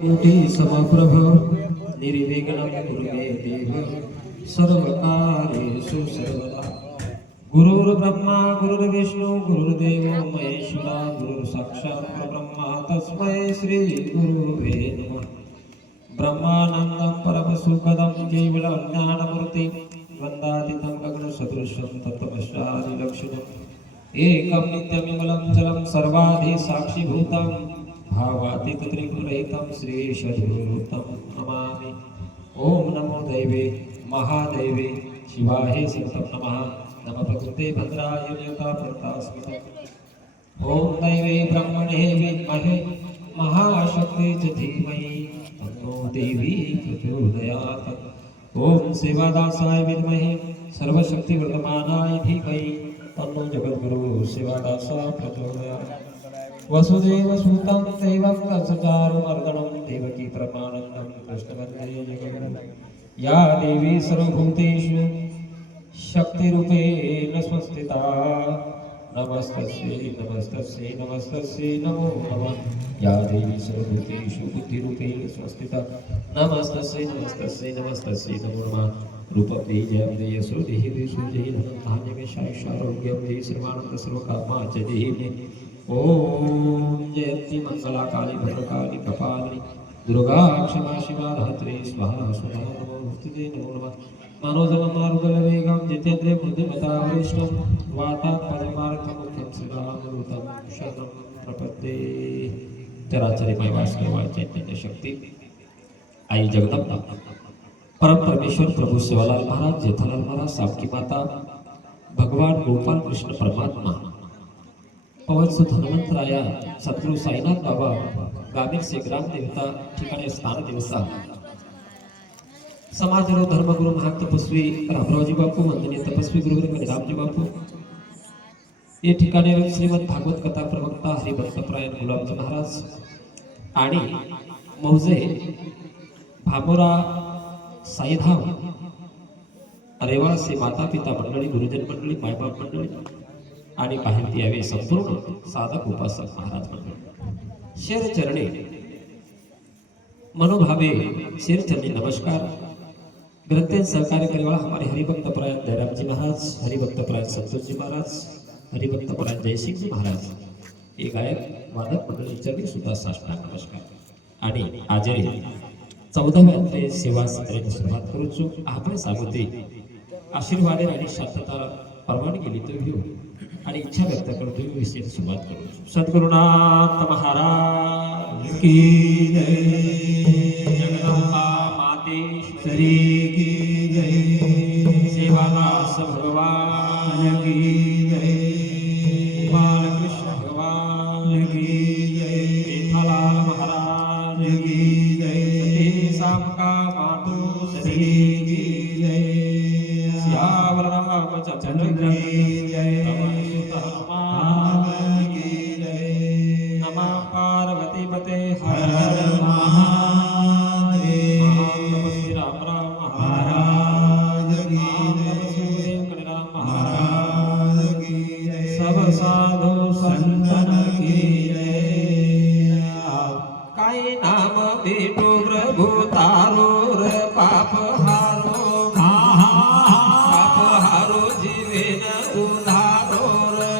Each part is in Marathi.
कोटि समप्रभ निर्विघ्नं कुरु मे देव सर्वकार्येषु सर्वदा। गुरुर्ब्रह्मा गुरुर्विष्णु गुरुर्देवो महेश्वरा गुरुर्साक्षात् परब्रह्म तस्मै श्री गुरुवे नमः। ब्रह्मानन्दं परमसुखदं केवलं ज्ञानमूर्ति वन्दातीतं गगनसदृशं तत्त्वमस्यादिलक्षणम् एकं नित्यमिमलं चलं सर्वाधि साक्षिभूतं भावातीत त्रिगुणरहितं श्रीशद्गुरुतं नमामि। ओम नमो दैवे महादैवे शिवाय सततं नमः। नमः प्रकृते भद्राय नियताप्रतास्मि। ओम दैवे ब्रह्मणे विद्महे महाशक्ति च धीमहि तन्नो देवी प्रचोदयात्। ओम सेवादासाय विद्महे सर्वशक्तिवर्धमानाय धीमहि तन्नो जगद्गुरु सेवादासा प्रचोदयात्। वसुदेव सुतं दैवं कंसचारुमर्दनं देवकी परमानन्दं कृष्णवन्दे जगद्गुरुं। या देवी सर्वभूतेषु शक्तिरूपेण संस्थिता नमस्तस्यै नमस्तस्यै नमस्तस्यै नमो नमः। या देवी सर्वभूतेषु बुद्धिरूपेण संस्थिता नमस्तस्यै नमस्तस्यै नमस्तस्यै नमो नमः। रूपं देहि जयं देहि यशो देहि देशो देहि धनं धान्यमेषायुष्यारोग्यं देहि सर्वानन्द सर्वकामा च देहि मे। ओम जयंती मंगला काली भद्रकाली कपालिनी दुर्गा क्षमा शिवा धात्री स्वाहा स्वधा नमोस्तुते नमो नमः। मनोजव मारुतलवेगं जितेन्द्रिय बुद्धिमता वरिष्ठं वातात्मजमार्गमुख्यं श्रीरामदूतं शरणं प्रपद्ये। चराचरमय वास करवाय चैतन्य शक्ति आई जगदम्बा परम परमेश्वर प्रभु सेवालाल महाराज जेठालाल महाराज साबकी माता भगवान गोपाल कृष्ण परमात्मा पवन सुत हनुमंतराया सद्गुरु साईनाथ बाबा गामीर से ग्राम देवता ठिकाणी स्थान देवता समाजरो धर्मगुरु महान तपस्वी रामरावजी बापू वंदनीय तपस्वी गुरुवर्ग रामजी बापू ये ठिकाणी श्रीमद भागवत कथा प्रवक्ता हरिभक्तपरायण गुलाबजी महाराज आणि मौजे भामोरा साईधाम रेवाळसी माता पिता मंडळी गुरुजन मंडळी मायबाप मंडळी आणि पाहिजे यावे संपूर्ण साधक उपासक महाराज मंडळ शेर चरणे मनोभावे शेर चरणी नमस्कार। ग्रंथन सहकार्य करने वाला हमारे हरिभक्त परायण दयाराम जी महाराज, हरिभक्त परायण संतोष जी महाराज, हरिभक्त परायण जयसिंह जी महाराज ये गायक वादक मंडळी चरणी सुद्धा साष्टांग नमस्कार। आणि आजे 14व्या सेवा सत्राची सुरुवात करूचो आपण सांगते आशीर्वाद आणि शांतता परवानगी घेतो घेऊ आणि इच्छा व्यक्त करतो विषय सुरुवात करू। सद्गुरुनाथ महाराज की जय, जगदंबा मातेश्वरी की जय, सेवादास भगवान की जय, बालकृष्ण भगवान की जय, जेठालाल महाराज की जय, सती सामका मातु श्री की जय, श्यामल रामचंद्र की जय, पार्वती पते हर हर महादेव। श्री राम राम महाराज की जय, महाराज की जय, सब साधु संतन की जय। काय नाम बेटो प्रभु तारो रे पाप हारो, पाप हारो जीवेन उधारो रे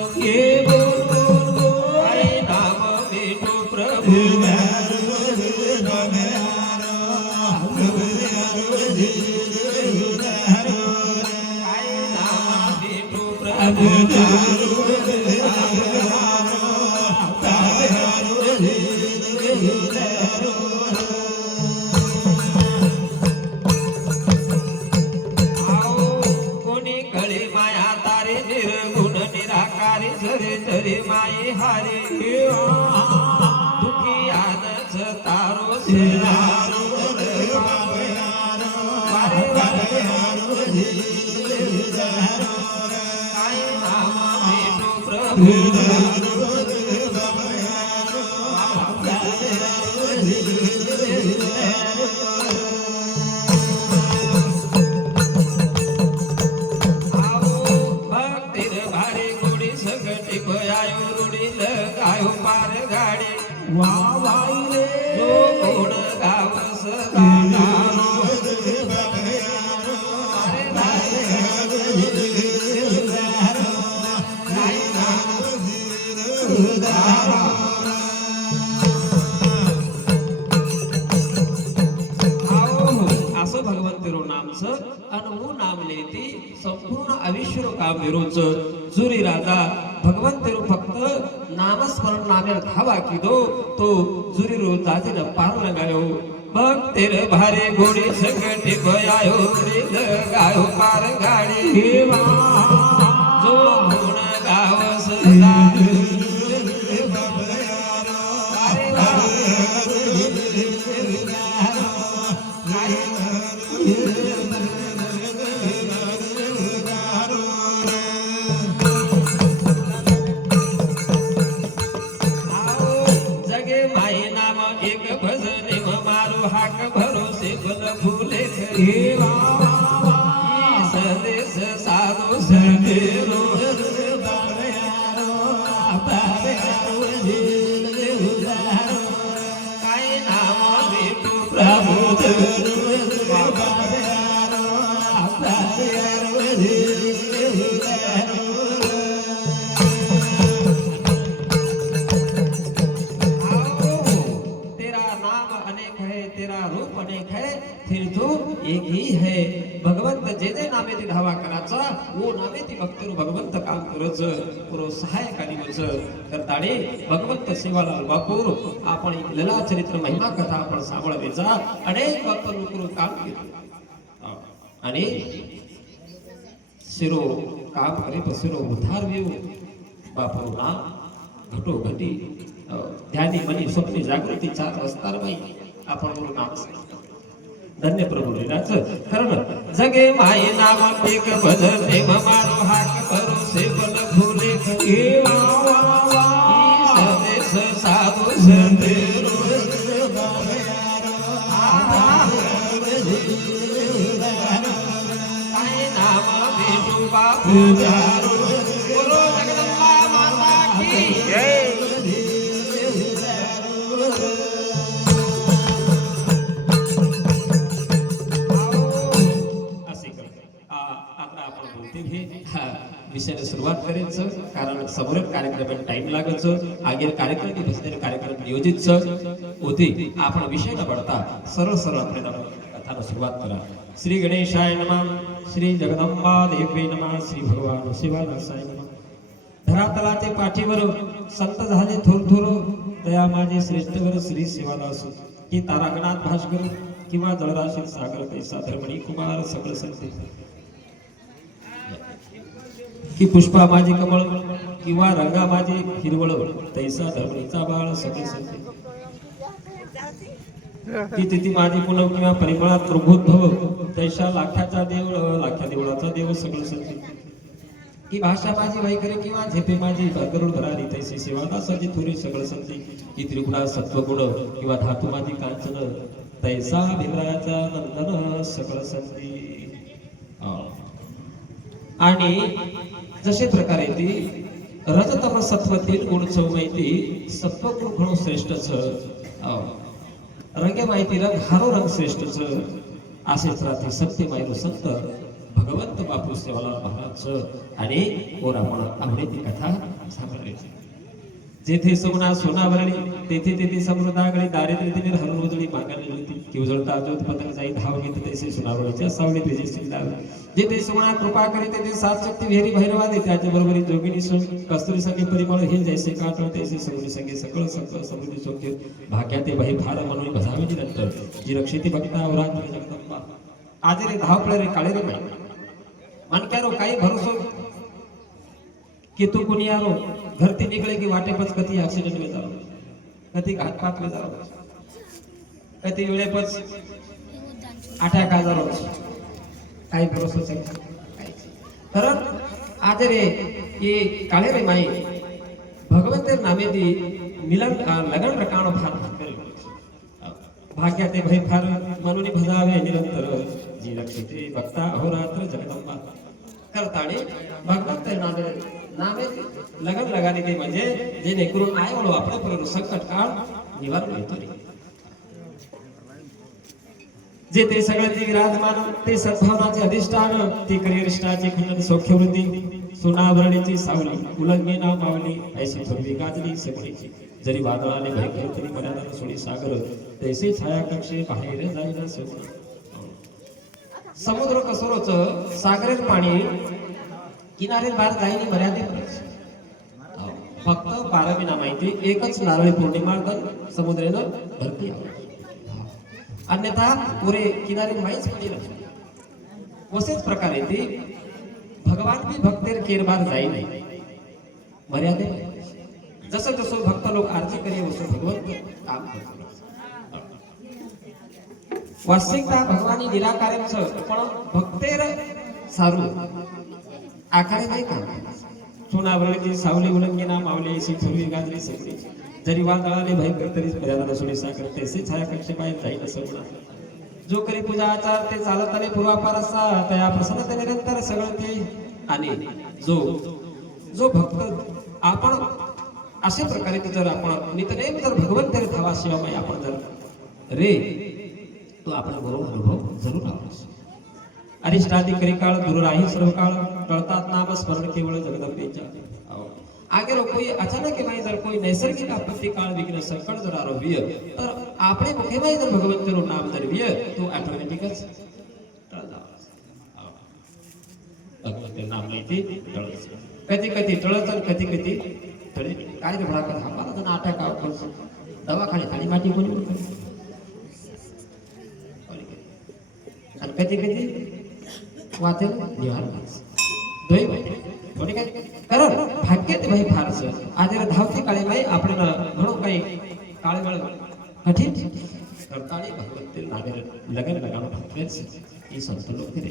कोणी कळे माया तारे निर्गुण निराकारी झरे झरे माये हारे दुखी आनच तारो शेरारो वारे वारे काय नाम भेटो प्रभु भक्तिर भारी गुडी सगटी भयायो रुडी लगायो पार गाडी वा वाई रे जो कोण नामच अनु नाम लेती संपूर्ण आयुष्य काम विरोच जुरी राजा भगवंत तेरू फक्त नामस्मरण नामे धावा की दो तो जुरी रो ताजे न पार लगायो भक्त तेरे भारे घोड़ी संगठे भयायो रे लगायो पार गाड़ी जो गुण गाव सदा संदेश साधु संदेरो काय नाम भेटू प्रभु फिर तो एक ही है भगवंत जे जे नामे ती धावा कराचा वो नामे ती भक्तरू भगवंत काम करच पुरो सहाय्य करीवच तर ताडे भगवंत सेवालाल बापूर आपण लला चरित्र महिमा कथा आपण सांभाळवेचा अनेक भक्त लोकरू काम केले आणि सिरो काम करे पसिरो उद्धार वेव बापू ना घटो घटी ध्यानी मनी स्वप्नी जागृती चार वस्तार बाई आपण गुरु नाम धन्य प्रभु लीलाच कारण जगे माय नाम एक भजते मारो हाक भरोसे बल फुले केवा संदेश साधु संदेरो काय नाम भेटू बापू जारो बोलो जगदंबा माता की जय विषयाने सुरुवात करायचं कारण समोर कार्यक्रम टाइम लागच आगे कार्यक्रम की बसलेले कार्यक्रम नियोजित होते आपण विषय न पडता सरळ सरळ आपल्याला कथाला सुरुवात करा श्री गणेशाय नमः श्री जगदंबा देवी नमः श्री भगवान शिवादासाय नमः धरातलाचे पाठीवर संत झाले थोर थोर दया माझे श्रेष्ठवर श्री शिवादास की तारागणात भास्कर किंवा जळराशील सागर कैसा धर्मणी कुमार सगळ संत की पुष्पा माझी कमळ किंवा रंगा माझी हिरवळ तैसा धर्मणीचा बाळ सगळे संत की तिथी माझी पुनव किंवा परिमळात प्रबुद्ध तैसा लाख्याचा देव लाख्या देवळाचा देव सगळे संत की भाषा माझी वैखरी किंवा झेपे माझी गरुड भरारी तैसे सेवादासाची थोरी सगळे संत की त्रिगुणा सत्वगुण किंवा धातू माझी कांचन तैसा भीमरायाचा नंदन सगळे संती आणि जसे प्रकारे ती रजतम सत्वतील गुण चौमाहिती सत्वगुण गुण श्रेष्ठच रंगे माहिती रंग हारो रंग श्रेष्ठच असेच राहते सत्य मायरू संत भगवंत बापू सेवालाल महाराज आणि ओरामण आवडीची कथा सांभाळायची जेथे सोना सोनावरणी तेथे तेथे समृद्धागळी दारिद्र्य तिने हरून उजळी मागायला होती की उजळता ज्योत पतंग जाई धाव घेत तैसे सोनावळीच्या सावळी तेजस्वी लावे जेथे सोना कृपा करी तेथे सात शक्ती विहरी भैरवा दे त्याच्या बरोबरी जोगिनी सोन कस्तुरी संगे परिमळ हे जैसे काटळ तैसे सगळी संगे सकळ सकळ समृद्धी सोक्य भाग्या ते बही फार म्हणून भजावी निरंतर जी रक्षिती भक्ता औरात जगदंबा आज रे धाव रे काळे रे मन क्यारो काही भरोसो कि तू कुणी यारो घर ते निकले की वाटे पच कधी ऍक्सिडेंट में जाओ कधी घातपात में जाओ कधी वेळे पच अटॅक आजारो काही भरोसा कारण आज रे ये काळे रे माई भगवंत नामे दी मिलन लगन रकाणो भात भाग्या ते भय फार म्हणून भजावे निरंतर जी रक्षिते भक्ता अहोरात्र जगदंबा करताळे भगवंत नामे लगन लगाने ते म्हणजे जेणेकरून आय म्हणून आपल्यापर्यंत संकट काळ निवारण येतो जे ते सगळे ते विराजमान ते सद्भावनाचे अधिष्ठान ते करियरिष्ठाचे खंड सौख्यवृत्ती सोनावरणीची सावली उलंगे नाव मावली ऐशी थोडी गाजली सगळीची जरी वादळाने भयंकर तरी मर्यादा सोडी सागर तैसे छाया कक्षे बाहेर जाईना सोड समुद्र कसरोचं सागरेर पाणी किनारे बार जाईनी मर्यादेपर्यंत फक्त 12 महिना माहिती एकच नारळी पौर्णिमा समुद्रेनं भरती अन्यथा पुरे किनारे माहीच पडली वसेच प्रकारे ती भगवान भी भक्तेर केरबार जाई नाही मर्यादे जसं जसं भक्त लोक आरती करे वसं भगवंत काम करतो वास्तविकता भगवानी निराकारेच पण भक्तेर सारू आकारे नाही काम सोनावरची सावली उलंगीना मावली अशी फुलवी गाजली सगळी जरी वादळाने भयंकर तरी मर्यादा नसुनी सागर तेसे छायाकक्षे बाहेर जाईल असं म्हणा जो करी पूजा आचार ते चालत आले पूर्वापार असा त्या प्रसन्नते निरंतर सगळं ते आणि जो भक्त आपण अशा प्रकारे जर आपण नितनेम जर भगवंत धावा शिवाय आपण जर रे तो आपण बरोबर अनुभव जरूर आहोत अरिष्टादी करी काळ दूर राही सर्व काळ टळतात नाम स्मरण केवळ जगदंबेच्या आगे कोई अचानक के जर कोई नैसर्गिक आपत्ती काळ विघ्न संकट जर आरोग्य तर आपणे मुखेमाई जर भगवंतનું नाम धरवीय तो ऑटोमॅटिकच भगवंत नाम लेते टळस कधी कधी टळत आणि कधी कधी टळे काय रे भडा कथा मला तर नाटक आवडतो दवाखाने खाली माती कोणी आणि कधी कधी वाचेल निहार दोय कोणी काय कारण भाग्यात भाई फारस आज धावती काळी बाई आपल्याला घणो काही काळे वेळ कठीण करताळी भगवंत नागर लगन लगानो फ्रेंड्स ही संत लोक करे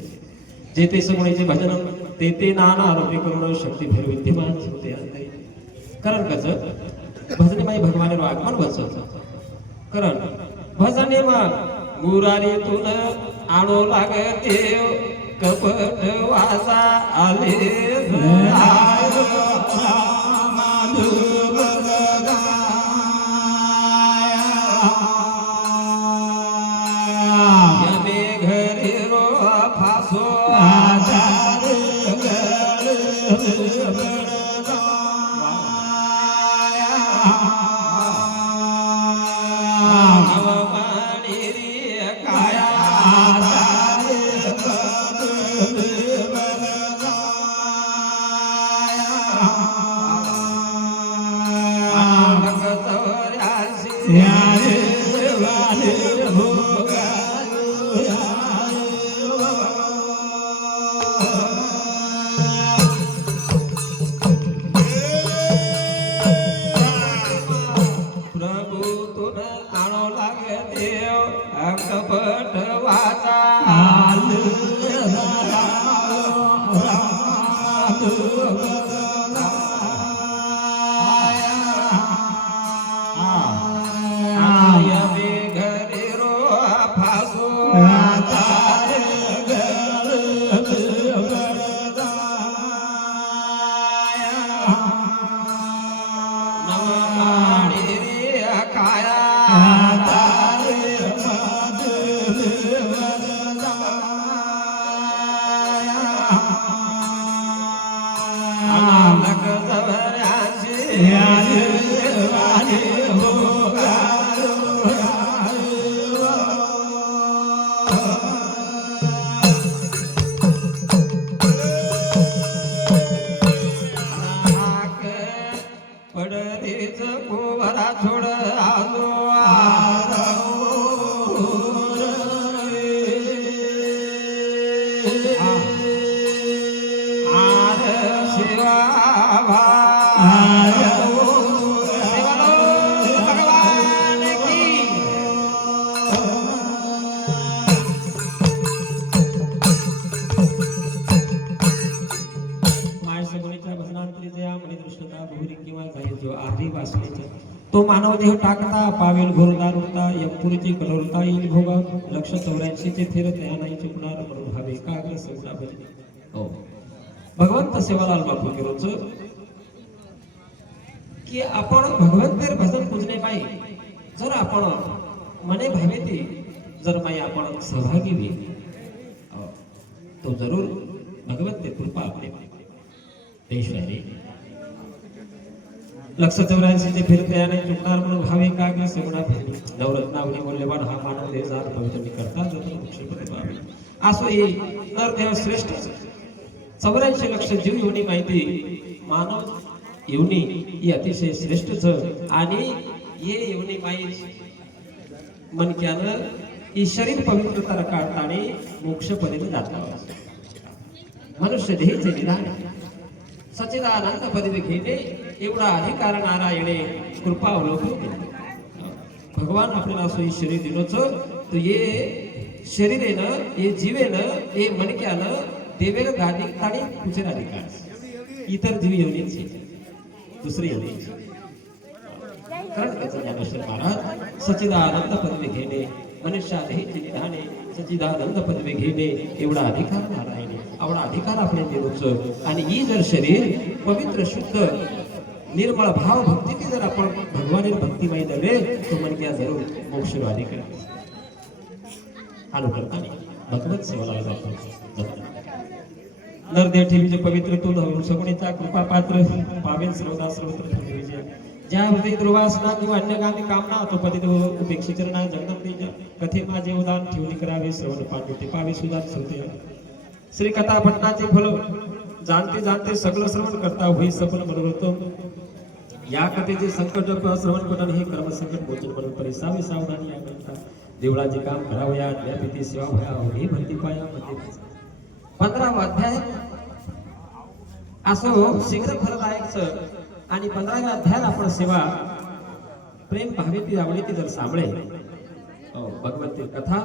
जे ते समोरचे भजन ते ते नाना आरोग्य करून शक्ती भर विद्यमान होते कारण कच भजन बाई भगवान आगमन वच कारण भजने मा मुरारी तुन आणो लागते कपट वासा आले घरे रो फासो तो मानव देह टाकता पावेल घोरदार होता यमपुरीची कलोलता येईल भोगा लक्ष 84 चे फिरत या नाही चुकणार म्हणून भावे एकाग्र सगुणा भजने हो भगवंत सेवालाल बापू किरोच की आपण भगवंतेर भजन पूजने पाई जर आपण मने भावे ते जर माई आपण सहभागी वे तो जरूर भगवंत कृपा आपले देशवारी लक्ष 84 चे फिरते आणि चुकणार म्हणून भावे एकाग्र सगुणा भजने नवरत्नावली मूल्यवान हा मानव देह जार पवित्र करता जतो क्षिपती पावे असो हे नरदेह श्रेष्ठ 84 लक्ष जीव योनी माहिती मानव योनी ही अतिशय श्रेष्ठच आणि ये योनी माहिती मनक्यानं ही शरीर पवित्रता काढताना मोक्ष पदवी जातात मनुष्य देहाचे निधान सच्चिदानंद पदवी घेणे एवढा अधिकार नारायणे कृपा अवलंबून भगवान आपल्याला असं शरीर दिलोच तर ये शरीरेनं ये जीवेनं ये मनक्यानं देवेल गादी ताणी तुझे अधिकार इतर जीव येऊन दुसरी येऊन कारण त्याचं ज्ञानेश्वर महाराज सच्चिदानंद पदवी घेणे मनुष्या देहाचे निधाने सच्चिदानंद पदवी घेणे एवढा अधिकार नारायणे एवढा अधिकार आपल्या दिलोच आणि ही जर शरीर पवित्र शुद्ध निर्मळ भाव भक्ती जर आपण भगवान भक्तिमय नव्हे तो मनक्या जरूर मोक्षवादी करा अनुकरताना भगवत सेवाला जातो नरदेव ठेवीचे पवित्र तू धरून सगुणीचा कृपा पात्र पावेल सर्वदा सर्वत्र विजय ज्या हृदय दुर्वासना किंवा अन्यगामी कामना तो पदी उपेक्षिचरणा जगदंबेच्या कथे माझे उदान ठेवणी करावे श्रवण पांडुते पावे सुदान श्रोते श्री कथा पठणाचे फल जाणते जाणते सगळं श्रवण करता होई सफल मनोरथ या कथेचे संकट श्रवण पठण हे कर्म संकट मोचन म्हणून परिसावे सावधानी या करता देवळाचे काम करावया ज्ञापिती सेवा भया हे भक्ती पाया मध्ये 15वा अध्याय असो शीघ्र फलदायक आणि 15व्या अध्यायात आपण सेवा प्रेम भावेती आवडीती जर सांभळे भगवंती कथा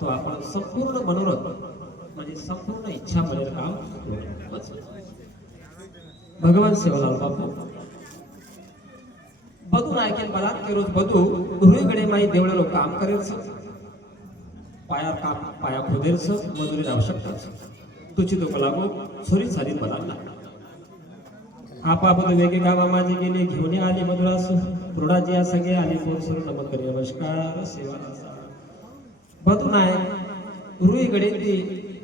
तो आपण संपूर्ण मनोरथ म्हणजे संपूर्ण इच्छा बनेल काम भगवान सेवालाल बापू बधू ऐकेल बलात के रोज बधू रुईकडे माई देवळे लोक काम करेल पाया खोदेल मजुरी आवश्यकता तुझी तो लागो छोरी सारी बलाला आपापद वेगे गावा माझे गेले घेऊन आले मधुरास रुडाजी या सगळे आले फोन सुरू नमन करी नमस्कार सेवा बधू नाय रुई गडे ती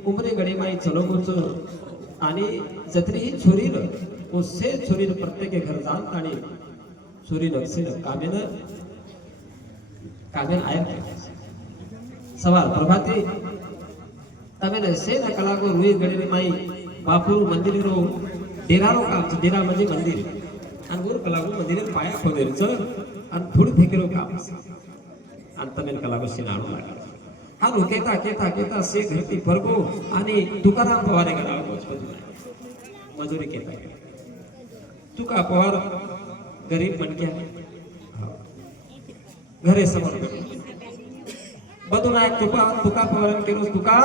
उमरे गडे माई चलो गोच आणि जत्री ही छोरीर ओ से छोरीर प्रत्येक घर जाण आणि छोरी नक्षे कामेन आय सवाल प्रभाती तमेने से न कलागो रुई गडे माई बापू मंदिर रो डेरारो काम डेरा म्हणजे मंदिर आणि गोर कलागो मंदिर पाया खोदेरच आणि थोडी फेकेरो काम आणि तमेन कलागो सिनाणो लागला हा केता केता केता से घरती परगो आणि तुकाराम पवारे गडाव मजुरी केता तुका पवार गरीब मनक्या घरे समोर बधू नायक तुका पवार केलो तुका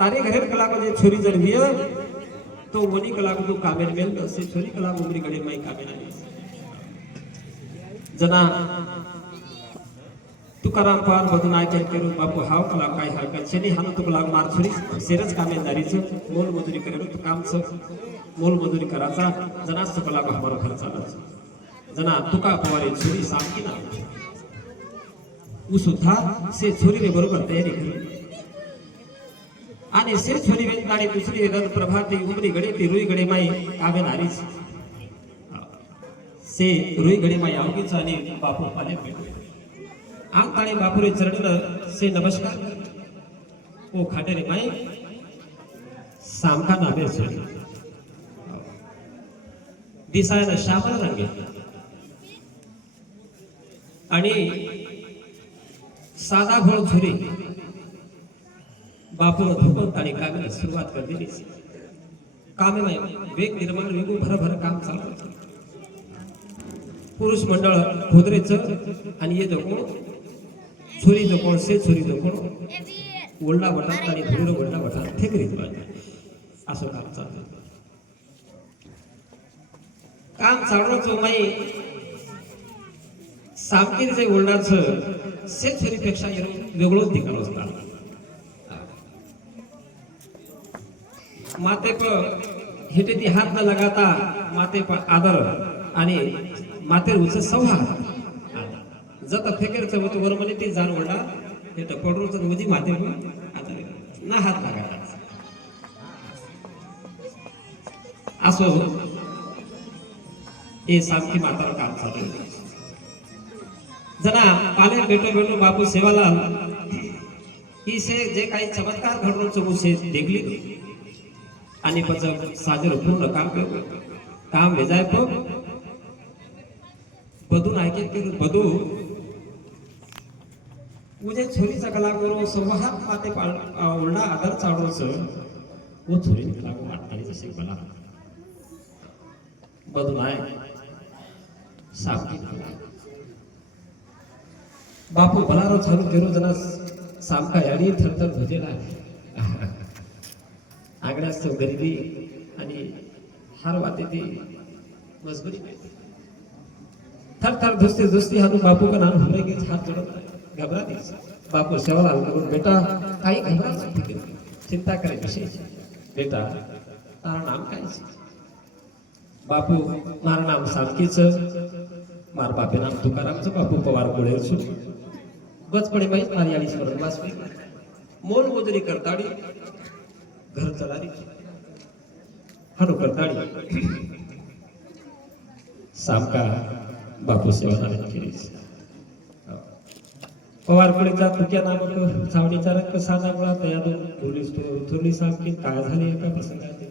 तारे घरे कलागो जे छोरी जर विय तो वनी कलागो तू कामेन मेल से छोरी कलागो उमरी गडे माई कामेन आली जना तुकाराम पवार बधू नायक केलो बापू हाव कला काय हरकत छेनी हानो तुक लाग मार छोरी सेरच कामेदारीच मोल मजुरी करेलो तो कामच मोल मजुरी कराचा जनाच तुका लाग हमारो खर्च आलाच जना तुका पवारे छोरी सामकी ना उ सुद्धा से छोरी रे बरोबर तयारी करी आणि से छोरी वेंदाणी दुसरी रन प्रभाती उमरी गडे ती रुई गडे माई कामे नारीच से रुई गडे माई आवगीच आणि बापू आले आम ताणी बापूरे चरण से नमस्कार ओ खाटे रे माई सामका नामे से दिसायला श्यामल रंगे आणि साधा घोळ झुरी बापूला धोपत आणि कामाला सुरुवात कर दिली कामे नाही वेग निर्माण वेगू भरभर काम चालू पुरुष मंडळ खोदरेचं आणि ये दोकोण छुरी दोकोण से छुरी दोकोण ओल्डा बटात आणि धुरीला ओल्डा बटात ठेकरीत पाहिजे असं काम चालतं काम चालवण्याचं नाही सामकीर जे ओल्डाचं से छुरीपेक्षा वेगळंच ठिकाण असतं माते पर हेटे ती हात न लगाता माते पर आदर आणि माते उच संहार जत फेकेरच होत वर म्हणे ती जाण वडा हेट पडरोच उजी माते पर आदर ना हात लगाता असो ए सामकी मातार काम चालू जना पाले बेटो बेटो बापू सेवालाल ही से जे काही चमत्कार घडवून मुसे देखली आणि પછી સાજર પૂર્ણ કામ વેજાય તો બધું નાખી કર્યું બધું मुझे छोरीचा कलागुरू संवाहात माते ओरडा आदर चाडूच वो छोरी कलागू वाटताली जसे मला બધું નાય સાપી बापू भलारो चालू केरो जना सामका याडी थरथर भजेला आगड्यास तो गरिबी आणि हार वाते ती मजबुरी थर थर धुसते धुसते हानु बापू का नाम हमरे के हाथ जोड़ो घबरा दी बापू सेवा लाल करो बेटा काही घबरा मत चिंता करे विशेष बेटा तारा नाम काय बापू मारा नाम सामकीच मार बापे नाम तुकारामचं बापू पवार कोळेरचं बचपणे माहीत मारी आली स्मरण वाचवी मोल मोजरी करताडी घर चलारी हनु करताडी सामका बापू सेवा नावे केली पवार कोळेचा तुक्या नामक छावणीचा रंग साधा मुळा तया दोन थोरली सामकी काय झाली एका प्रसंगात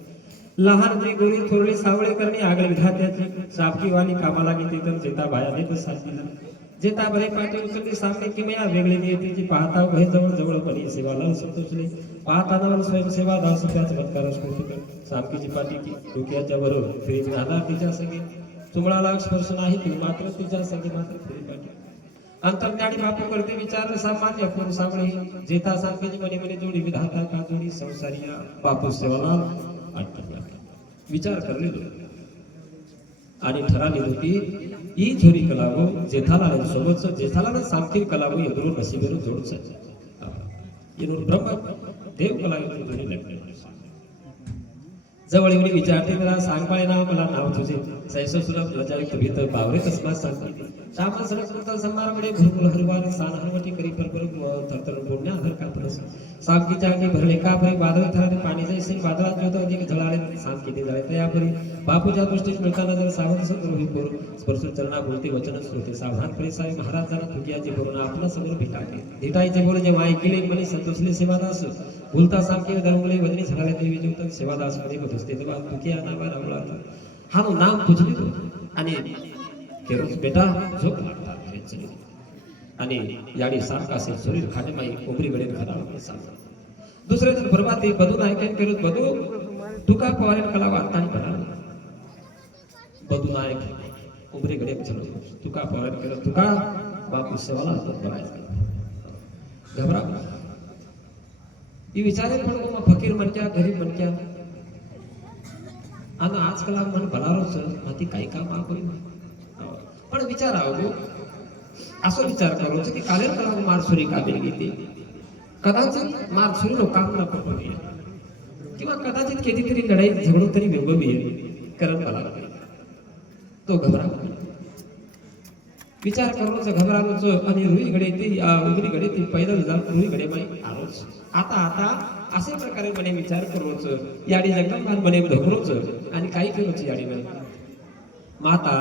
लहान जी गोरी थोरली सावळे करणे आगळे विधात्याची सापकी वाली कामाला गेली तर जेता बाया देत साथीला जेता बरे पाठी उचलली सामने किमया वेगळी नियतीची पाहता भय जवळ जवळ पडी सेवाला संतोषले पाहताना स्वयंसेवा दास त्या चमत्कार स्फूर्त सामकीची पाठी की डोक्याच्या बरोबर फिरी झाला तिच्या संगे तुमळाला स्पर्श नाही ती मात्र तिच्या संगे मात्र फिरी पाठी अंतर्ज्ञानी बापू करते विचार सामान्य पूर्ण सावळे जेता सामकीची मने मने जोडी विधाता का जोडी संसारिया बापू सेवाला विचार करले आणि ठराली होती ही छोरी कलावो जेठालाल सोबत जेठालाल सामकी कलावो एदुरू नसीबेरू जोडच येनूर ब्रह्म देव कलावो जोडी लागले जवळ एवढी विचारते मला सांगपाळे नाव मला नाव तुझे सैसो सुलभ लजायुक्त भीतर बावरे तस्मात सांगते शामन सरस्वत समारकडे भरपूर हरवार सान हरवटी करी परपर थरथर बोलण्या आधार कापरस सामकीच्या आगे भरले का भरी वादळ थराने पाणी जैसे वादळात जोत अधिक झळाळे सामकीने जाळे तयापरी बापूच्या दृष्टीस मिळताना जर सावध सगळं करू स्पर्श चरणा बोलते वचन श्रोते सावधानपणे साहेब महाराजांना तुकियाचे बोलणं आपला समोर भेटाटे भेटायचे बोल जेव्हा ऐकले मनी संतोषले सेवादास बोलता सामके धर्मले वदनी झळाळे देवी जीवत सेवादास मध्ये बसते तेव्हा तुकिया नावा रावला हा नाम पुजली तो आणि केरोस बेटा झोप लागता आणि याडी सारखा असेल शरीर खाटे माई कोबरी गडे घरावर सांग दुसरे दिन बरबाती बदून ऐकन केरोस बदू तुका पवारेन कला वार्तानी बनावली बदू नायक कोबरी गडे चलो तुका पवारेन केरोस तुका बापू सेवाला हातात बघायचं घबरा ही विचारे पण मग फकीर म्हणत्या गरीब म्हणत्या आणि आजकाल मन भलारोच माती काही काम आपण पण विचारावं असं विचार करायचं की कालेर कला मारसुरी काबील घेते कदाचित मारसुरी लोक काम नको करूया किंवा कदाचित कितीतरी लढाई झगडून तरी वेगळी करण कला तो घबरा विचार करूनच घबरालोच आणि रुईकडे ती उगरीकडे ती पैदल जाऊन रुईकडे माई आलोच आता असे प्रकारे मने विचार करूच याडी जगदंबान मने धोकरोच आणि काही करूच याडी मने माता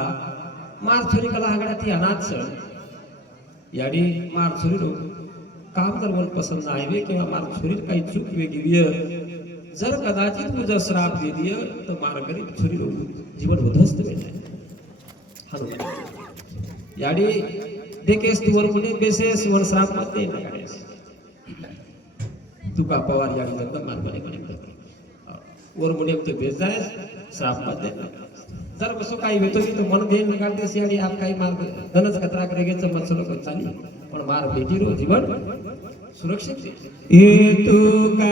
मारछोरी कला आगडा ती अनाथ याडी मारछोरी लोक काम जर मन पसंत नाही किंवा मारछोरी काही चूक वेगळी जर कदाचित तुझा श्राप दिली तर मारगरी छोरी लोक जीवन उद्ध्वस्त होईल याडी देखेस तू वर मुने बेसेस वर श्राप मध्ये नकारेस तुका पवार याडी जगदंब मारगरी मने वर मुने ते बेजायस श्राप मध्ये जर बसो काही वेतो की तो मन देन निकालते सियाडी आप काही मार्ग धनच कतरा करेगे तो मत लोक चाली पण मार बेटी रो जीवन सुरक्षित ए तू का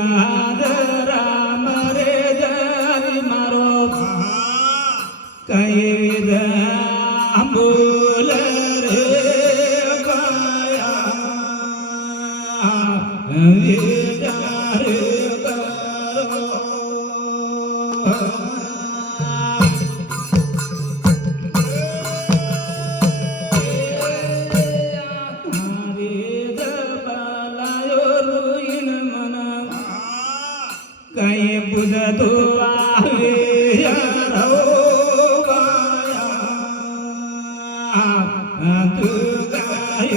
राम रे जर मारो काही राम बोल रे बाया काही बुध तू आहे तू काय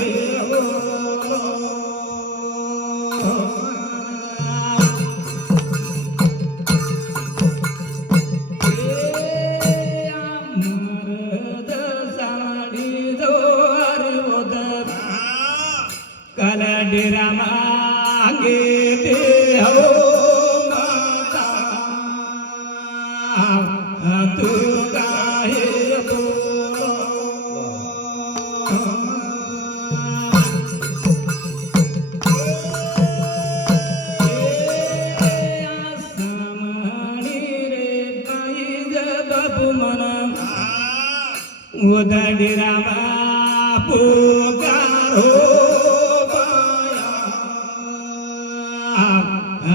मागे ते हो माता तू काय बोलो उदडी रामा पुकारो पाया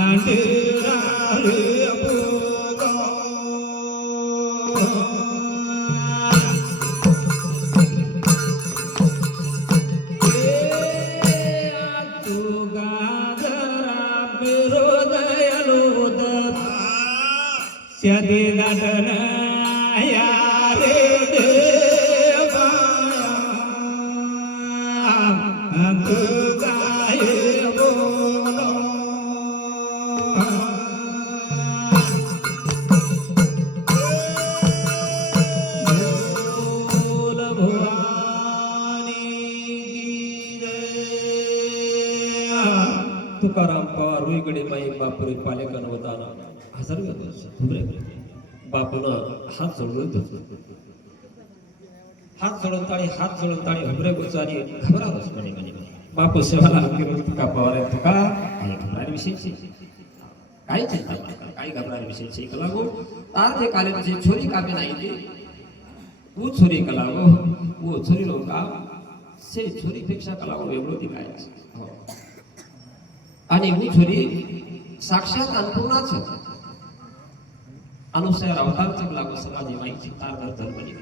अंडीरा रे तू गाजरा विरोधयलोद शदी दाटन या रे तुकाराम पवार रुईकडे माई बापुरे पालेकन होताना हजार बापून हात जोडून हात जोडून ताळी हुबरे गुचारी घबरावस म्हणे बापू सेवाला तुका पवार तुका काही घबरारी विषयी काही चिंता काही घबरारी विषयी कलागो तार जे काले तुझे छोरी कामे नाही ते वो छोरी कलागो वो छोरी लोक से छोरीपेक्षा कलागो वेगळं ती काय आणि ही छोरी साक्षात अन्नपूर्णाच अनुसया अवतारच लागो समाजी माहिती तार धर्मनी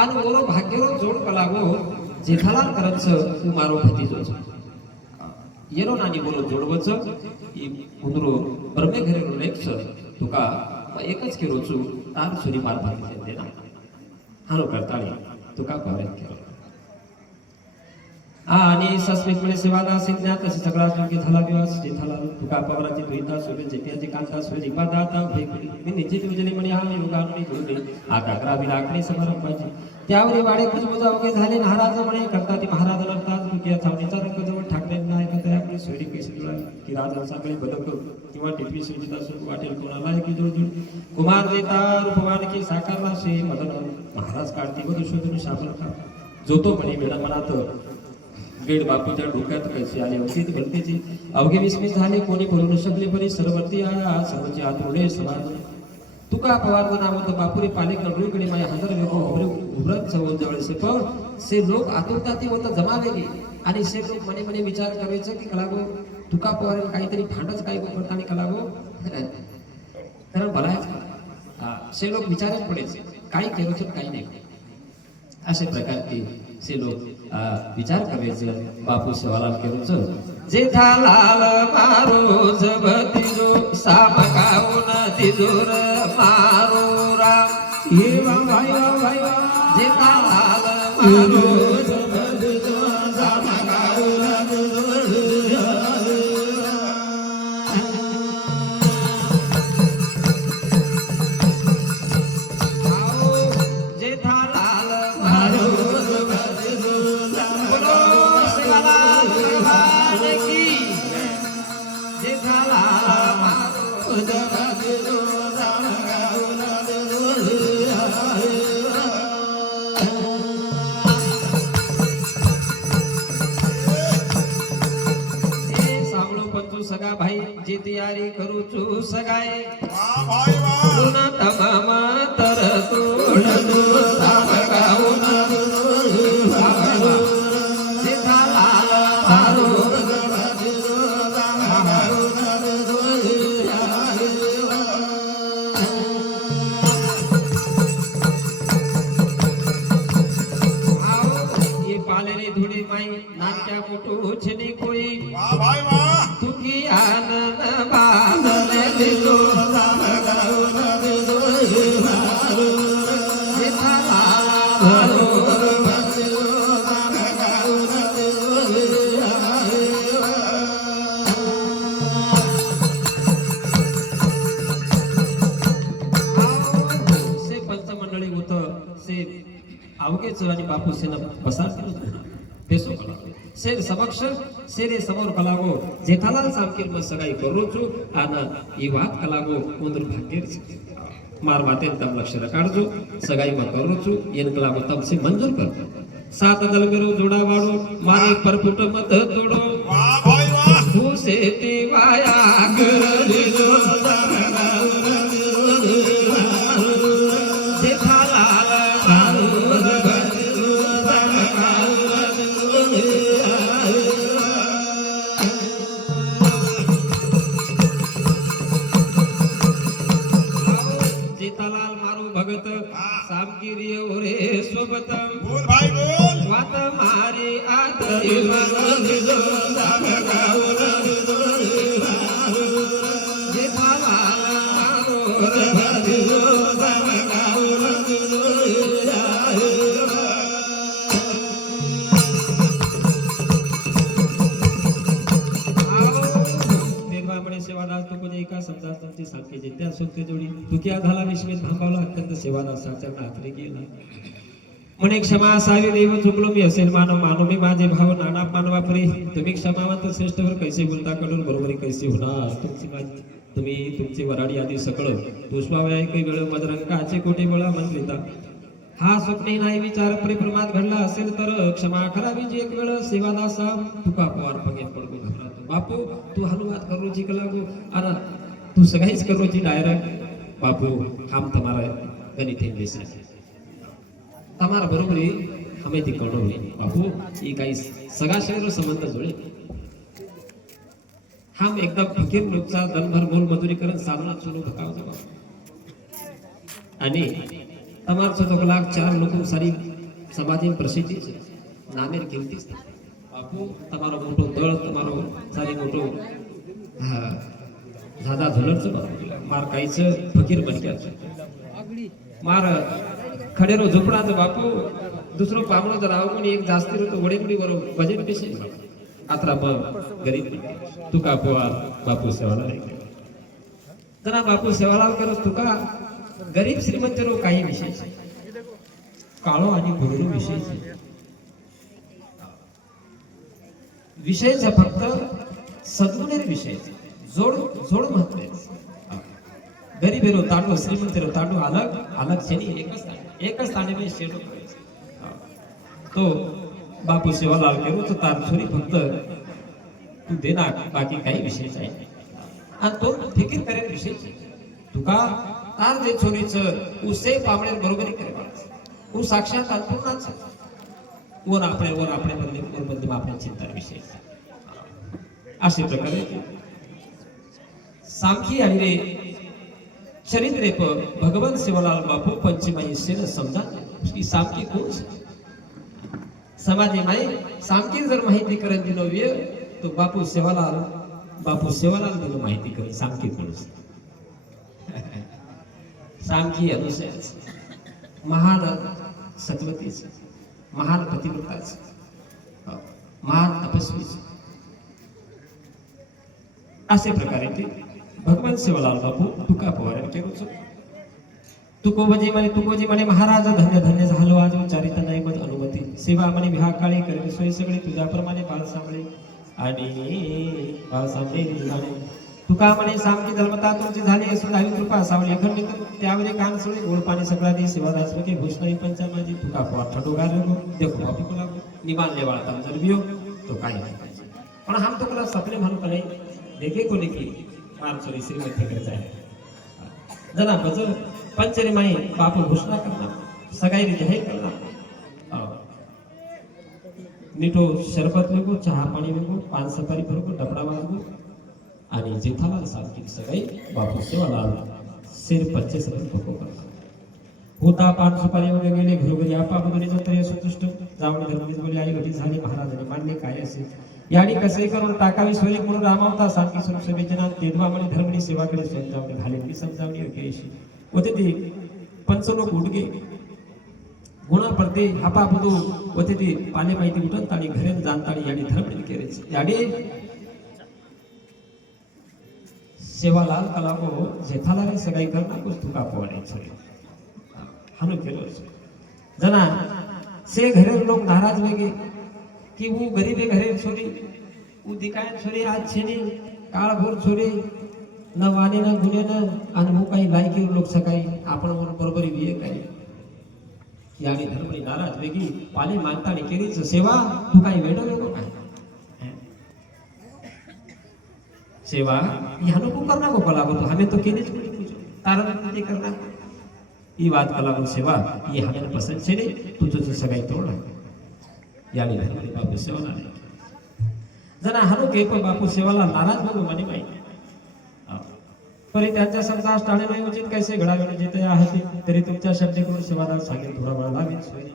आणि ओरो भाग्यरो जोड कलागो जेठालाल करंच तू मारो भतीजो येरो नानी बोलो जोडवच ई उदरो परमे घरे लेक्स तुका एकच केरोचू तार छोरी मार भागी देना हानो करताळी तुका पावरेत केलो आणि सस्मितपणे सेवादा सिद्ध्या तसे सगळा योग्य झाला दिवस जेठालाल तुका पवराची दुहिता सोबत जेठ्याची कांता सोबत इपादाता मी निश्चित विजली म्हणे हा मी उगारणी जोडले आता अकरावी लागणी समारंभाची त्यावरी वाडे कुजबुजावगे झाले महाराज म्हणे करता ती महाराज लढतात दुकिया छावणीचा रंग जवळ ठाकरेंना एकत्र आपली सोयरी केस की राजा सगळे बदल करू किंवा टिपी सुजिता सुख वाटेल कोणाला की जोडजोड कुमार देता रूपवान की साकारला शे मदन महाराज काढती व शोधून शाबल का जो तो म्हणे मेळा मनात वेड बापूच्या डोक्यात कैसे आले होते ती भलतेची अवघे विस्मित झाले कोणी बोलू न शकले परी सर्वती आया सर्वची आतुडे समाज तुका पवार नाव होतं बापुरे पालेकर रुईकडे माझ्या हजार लोक उभरत जवळ जवळ से पण से लोक आतुरताती होतं जमावेली आणि से लोक मने मने विचार करायचं की कलागो तुका पवार काहीतरी भांडच काही करताना कलागो कारण भलायच से लोक विचारच पडायचे काही केलं काही नाही अशा प्रकारचे से लोक विचार करायचे बापू सेवालाल केरोच जेठालाल मारो जबतिजो सामकाऊन तिजोर मारो राम हे वाय वाय जेठालाल मारो जबतिजो सामकाऊन तिजोर जेठालाल मारो सगा भाई जी तयारी करू चू सगाय तुना तमाम तर तोड दो सामगाऊन जेठालाल मारो ये पालेरी धुडी माई नानक्या मोठो छने कोई तुकी आनंद बादले दिलो सामगाऊन जेठालाल मारो से पंचमंडळी होत से अवघेच आणि बापू सेना पसार केलं બેસો કલાકો શેર સમક્ષ શેરે સમોર કલાકો જેઠાલાલ સામકીર માં સગાઈ કરું છું આના એ વાત કલાકો ઉંદર ભાગ્ય છે માર વાતે તમ લક્ષ્ય રખાડજો સગાઈમાં કરું છું એન કલાકો તમસે મંજૂર કરો સાત દલ કરો જોડાવાળો મારે પરપુટ મત તોડો વાહ ભાઈ વાહ હું સેતી વાયા ગરજો જેઠાલાલ જેઠાલાલ મારો ભગત સામગીરી ઓરે સોબત બોલ ભાઈ બોલ વાત મારી આતરી જેઠાલાલ મારો सेवादास तो कोणी एका शब्दात तुमची सारखी जिद्या सुखते जोडी तुक्या झाला विश्वेत भांबावला अत्यंत सेवादास साचरना हातरी गेला म्हणे क्षमा असावी देव चुकलो मी असेल मानव मानव मी माझे भाव नाना मानवा परी तुम्ही क्षमावंत श्रेष्ठवर कैसे बोलता कडून बरोबरी कैसे होणार तुमची माझी तुम्ही तुमची वराडी आधी सकळ पुष्पावया काही वेळ मजरंगाचे कोटे बळा मन लिहिता हा स्वप्ने नाही विचार परिप्रमात घडला असेल तर क्षमा करावी जी एक वेळ सेवादासा तुका पवार पगे पडतो घबरातो बापू तू हनुमात करोची कलागो अरे तू सगाईच करोची डायरेक्ट बापू हम तुम्हारा गणित बेसा તમારા બરોબરી હમેથી કણો નહીં બાપુ એ કાઈ સગા શરીરનો સંબંધ જોડે हम एकदम फकीर लोकचा दनभर मोल मजुरी करत साधना सुरू बघावतो आणि તમાર છો તો કલાક ચાર લોકો સારી સમાજની પ્રસિદ્ધિ છે નામેર કીર્તિ છે બાપુ તમારો મોટો દળ તમારો સારી મોટો હા દાદા ધુલર છે માર કાઈ છે ફકીર બની ગયા છે मार खडेरो झोपडाचं बापू दुसरं पामणं जर आव कोणी एक जास्ती होतो वडील बरोबर बजेट पेशे आत्रा मग गरीब तुका पोवा बापू सेवालाल जना बापू सेवालाल करस तुका गरीब श्रीमंतरो काही विषय काळो आणि गोरो विषय विषय फक्त सद्गुणेर विषय जोड जोड महत्वाचे गरीबेरो तांडो श्रीमंतेरो तांडो अलग अलग छे एकच तांडे में शेडो तो बापू सेवालाल केरो तो तार छोरी फक्त तू देना बाकी काही विषय नाही आणि तो फिकीर करे विषय तुका तार जे छोरीच उसे पामणे बरोबरी करे उ साक्षात अल्पूर्णाच वर आपले बंदी आपल्या चिंता विषय असे प्रकारे सामखी आणि रे चरित्रे पर भगवान सेवालाल बापू पंचमाई सेन समजा की सामकी कोण समाजे माई सामकी जर माहिती करत दिलो वेळ तो बापू सेवालाल दिलो माहिती करे सामकी कोण सामकी अनुसयाच महान सत्वतीच महान पतिव्रताच महान तपस्वीच असे प्रकारे ते भगवान सेवालाल बापू तुका पवार केरोच तुको जी म्हणे महाराज धन्य धन्य झालो आज उच्चारित नाही मज अनुमती सेवा म्हणे विहाकाळी करते सोय सगळे तुझ्याप्रमाणे बाळ सांभळे आणि बाळ सांभळे झाले तुका म्हणे सामकी धर्मता तुमची झाली असून दहावी कृपा सावली अखंडित त्यावेळी कान सोळी गोळ पाणी सगळा दे सेवादास के भूषणी पंचामाजी तुका पवार ठडोगार देखो बापी को लागो निमान लेवाळा तम जरबियो तो काय पण हम तो कला सपने म्हणू कले देखे को लेकी मानसोरी श्रीमती करता है जना बज पंचरी माई बापू घोषणा करना सगाई जाहीर करना नीटो शरबत वेगो चहा पाणी वेगो पान सफारी भरगो डबडा वाजगो आणि जेठालाल सारखी सगाई बापू सेवालाल सिर पच्चे सगळे ठोको करता होता पान सुपारी वगैरे गेले घरोघरी आपा बदलीचं तरी संतुष्ट जावणी धर्मवीर बोली आई घटी झाली महाराजांनी मानले काय असेल याडी कसे करून टाकावी सोयरी म्हणून रामावता सारखी स्वरूप सभेजना देदवा म्हणे धर्मणी सेवाकडे समजावणी घालेली समजावणी केशी होते ते पंचलोक उडगे गुणा पडते हापा बुदू होते ते पाले माहिती उठत आणि घरे जाणताणी याडी धर्मणी केरेच याडी सेवालाल कलाको जेठालाल सगाई करना कुछ तुका पवाडे छे हानु केलो जना से घरे लोक नाराज वेगे कि वो गरीबे घरे छोरी वो दिखाय छोरी आज छेने काळभोर छोरी न वाने न गुने न आणि वो काही लायकी लोक सकाळी आपण बरोबरी बिये काही याने धर्मनी नाराज वेगी पाले मानतानी केरीच सेवा तू काही वेडो नको काय सेवा ह्यानो को करना को कला तो हमें तो केलीच पड़ी कुछ तारण ते करना ई बात कला को सेवा ये हमें पसंद छे ने तू तुझ सगाई तोडा याने धर्मनी बापू सेवा नाही जना हनो के पण बापू सेवाला नाराज बघू म्हणे माहिती परी त्यांच्या शब्द टाळे नाही उचित कैसे घडावे जिथे आहे तरी तुमच्या शब्दाकडून सेवादार सांगेल थोडा वेळ लावेल सोयी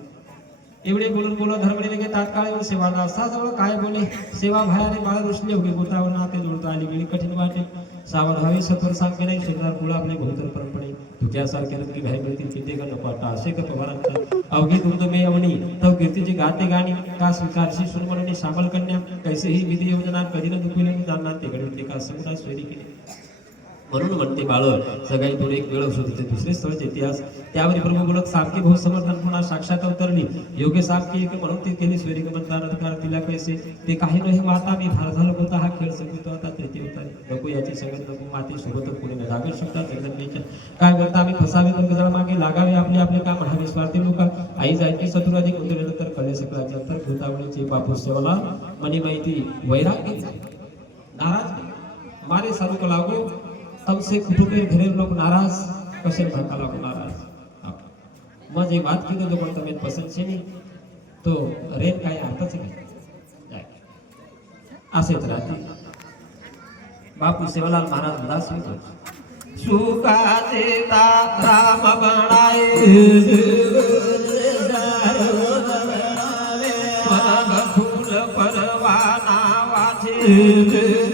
एवढे बोलून बोलून धर्मने लगे तात्काळ येऊन सेवादार साजवळ काय बोले सेवा भायाने बाळ रुसले उगे गोतावर नाते जोडता आली वेळी कठीण वाटे सावध व्हावे सत्वर सांगे नाही सुंदर कुळा आपले बहुतर परंपरे तुझ्यासारखे नक्की भाई मिळतील किती का नको आता असे का पवारांचं अवघी तुमचं मे अवनी तव कीर्तीची गाते गाणी का स्वीकारशी सुनमणीने शामल कन्या कैसे ही विधी योजना कधी न दुखविले जाणणार ते घडविले का समुदाय सोयरी केली म्हणून म्हणते बाळ सगळी थोडे एक वेळ असतो तिथे दुसरे स्थळचे इतिहास त्यावर प्रभू बोलत सारखे भाऊ समर्थन पुन्हा साक्षात अवतरली योग्य सारखी एक म्हणून ते केली स्वेरिक म्हणतात अधिकार तिला कैसे ते काही नाही माता मी फार झालं होता हा खेळ संगीत आता तृतीय होता नको याची सगळ्यात नको माते सोबत पुढे न जागे शकतात जगदंबेच्या काय करता आम्ही फसावे तर जरा मागे लागावे आपले आपले काम म्हणावे स्वार्थी लोक आई जायची सतुराधी गुंतवल्यानंतर कले सगळ्याच्या अंतर भूतावळीची बापू सेवाला मनी माहिती वैराग्य नाराज मारे साधू को लागो तब से कुटुंबे घरे लोग नाराज कसे भड़काला को नाराज मग एक बात की तो पण तुम्हें पसंद छे नहीं तो रेन काय अर्थच नाही असेच राहते बापू सेवालाल महाराज उदास होतो सुखा देता राम बनाए फूल परवाना वाचे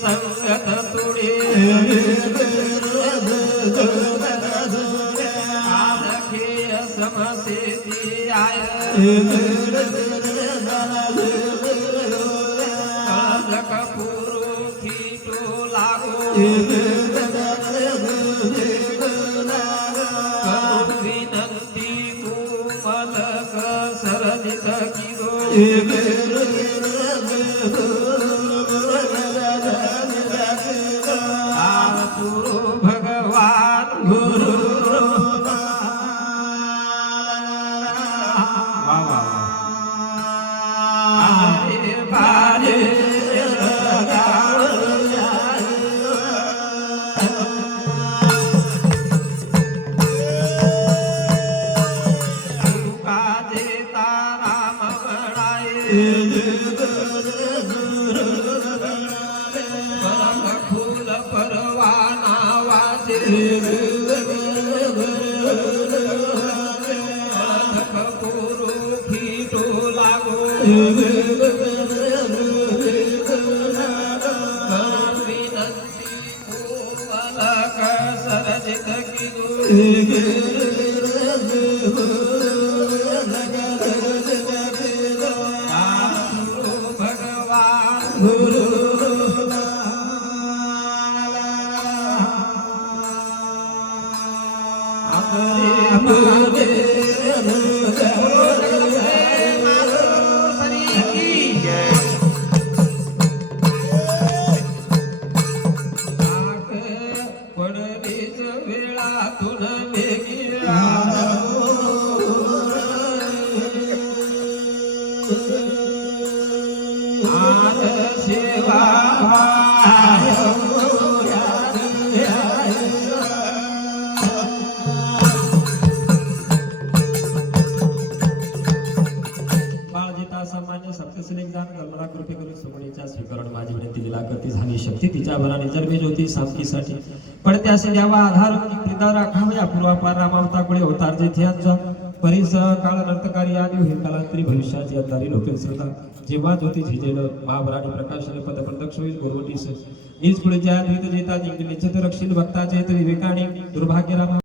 संगत तुड़े आलखे समसे दियाय कालक पुरु खीटो लागो विनंती कुमलक सरदित किरो भगवान गुरु शक्ती तिच्या भराने जन्मे ज्योती सामकीसाठी पडते असे द्यावा आधार पिता राखाव्या पूर्वापार रामावताकडे होतार जेथे यांचा परिसह काळ नर्तकारी आदी होईल कालांतरी भविष्याची अंधारी लोकेल श्रोता जेव्हा ज्योती झिजेल महाभराने प्रकाशाने पद प्रदक्ष होईल गोरवटीस नीच पुढे ज्या द्वित जेता जिंकले रक्षील भक्ताचे विवेकाने दुर्भाग्य रामा